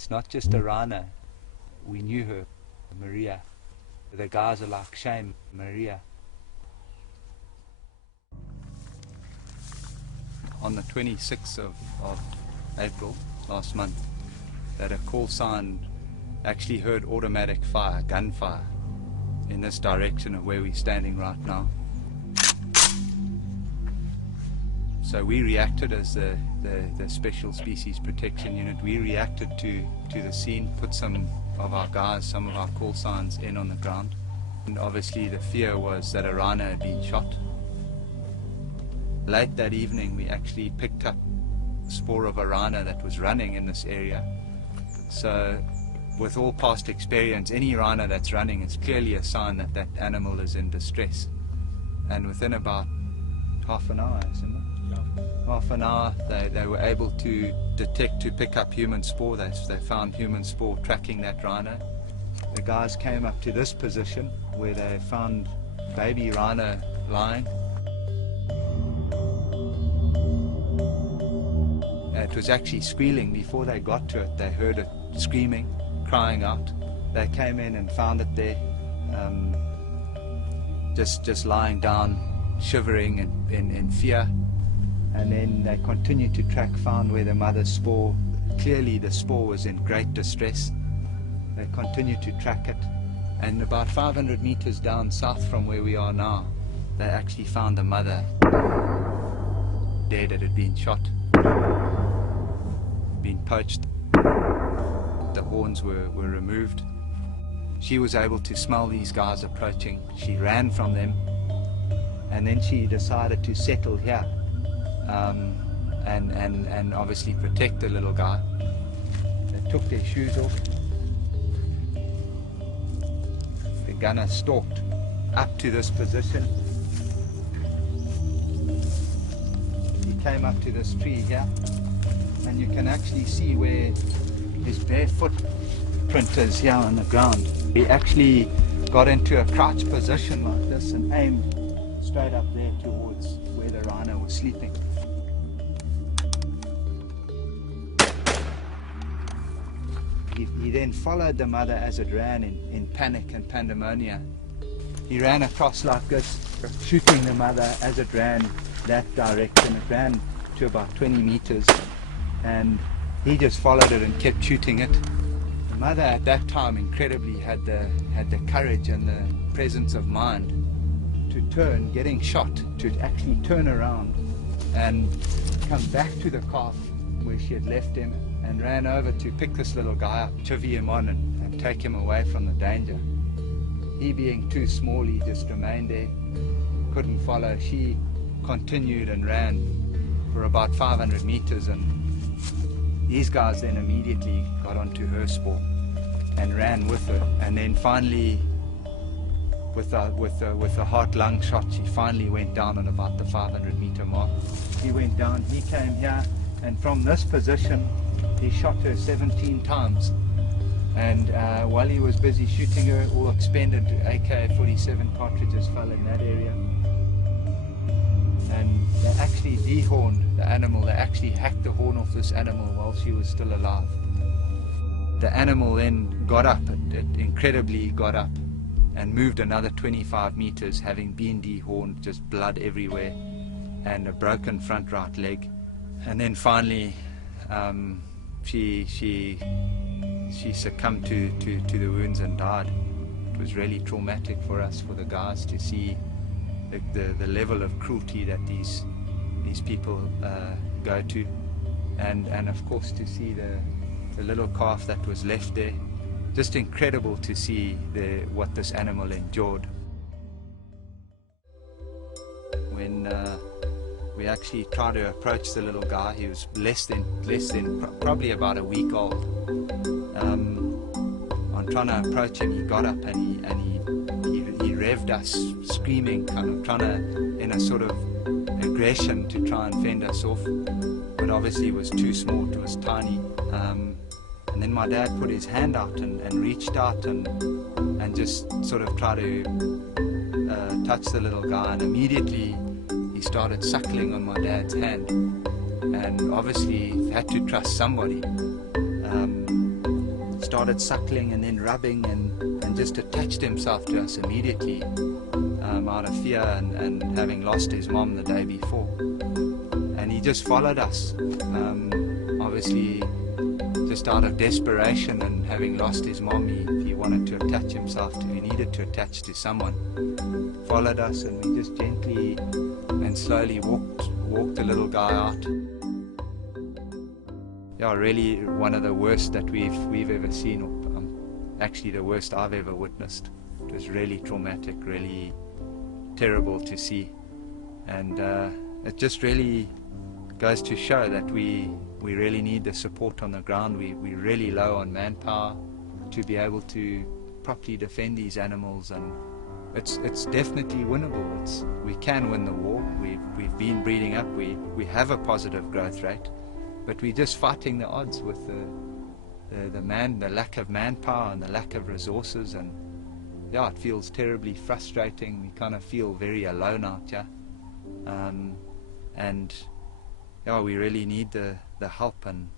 It's not just a Rhino. We knew her, Maria. The guys are like, shame, Maria. On the 26th of April, last month, that a call sign actually heard automatic fire, gunfire, in this direction of where we're standing right now. So we reacted as the Special Species Protection Unit. We reacted to the scene, put some of our guys, some of our call signs in on the ground. And obviously the fear was that a rhino had been shot. Late that evening we actually picked up a spoor of a rhino that was running in this area. So with all past experience, any rhino that's running is clearly a sign that that animal is in distress. And within about half an hour, isn't it? Half an hour, they were able to detect, to pick up human spoor. They found human spoor tracking that rhino. The guys came up to this position where they found baby rhino lying. It was actually squealing. Before they got to it, they heard it screaming, crying out. They came in and found it there, just lying down, shivering in fear. And then they continued to track, found where the mother's spoor, clearly the spoor was in great distress. They continued to track it, and about 500 meters down south from where we are now, they actually found the mother dead. It had been shot, been poached. The horns were removed. She was able to smell these guys approaching. She ran from them, and then she decided to settle here. And obviously protect the little guy. They took their shoes off. The gunner stalked up to this position. He came up to this tree here, and you can actually see where his bare footprint is here on the ground. He actually got into a crouch position like this and aimed straight up there towards where the rhino was sleeping. He then followed the mother as it ran in panic and pandemonia. He ran across like this, shooting the mother as it ran that direction. It ran to about 20 meters, and he just followed it and kept shooting it. The mother at that time incredibly had the courage and the presence of mind to turn, getting shot, to actually turn around and come back to the calf where she had left him, and ran over to pick this little guy up, chivvy him on and take him away from the danger. He being too small, he just remained there, couldn't follow. She continued and ran for about 500 meters, and these guys then immediately got onto her spoor and ran with her. And then finally, with a heart-lung shot, she finally went down at about the 500-meter mark. He went down, he came here, and from this position he shot her 17 times. And while he was busy shooting her, all expended AK-47 cartridges fell in that area. And they actually dehorned the animal. They actually hacked the horn off this animal while she was still alive. The animal then got up, it incredibly got up, and moved another 25 meters, having been dehorned, just blood everywhere, and a broken front right leg. And then finally, she succumbed to the wounds and died. It was really traumatic for us, for the guys, to see the level of cruelty that these people go to, and of course to see the little calf that was left there. Just incredible to see what this animal endured. When we actually tried to approach the little guy, he was less than probably about a week old. On trying to approach him, he got up and he revved us, screaming, kind of trying to, in a sort of aggression, to try and fend us off. But obviously it was too small, it was tiny. And then my dad put his hand out and reached out and just sort of tried to touch the little guy, and immediately he started suckling on my dad's hand, and obviously had to trust somebody. started suckling and then rubbing and just attached himself to us immediately, out of fear and having lost his mom the day before. And he just followed us, obviously just out of desperation, and having lost his mom, he wanted to attach himself to, he needed to attach to someone. Followed us, and we just gently and slowly walked the little guy out. Yeah, really one of the worst that we've ever seen, or actually the worst I've ever witnessed. It was really traumatic, really terrible to see, and it just really goes to show that we really need the support on the ground. We're really low on manpower to be able to properly defend these animals, and it's definitely winnable. We can win the war. We've been breeding up. We have a positive growth rate, but we're just fighting the odds with the lack of manpower and the lack of resources. And yeah, it feels terribly frustrating. We kind of feel very alone out here, and yeah, we really need the help, and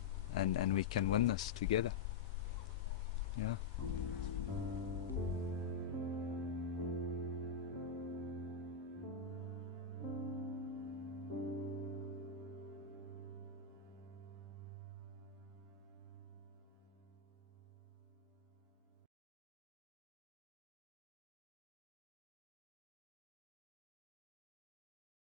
we can win this together. Yeah.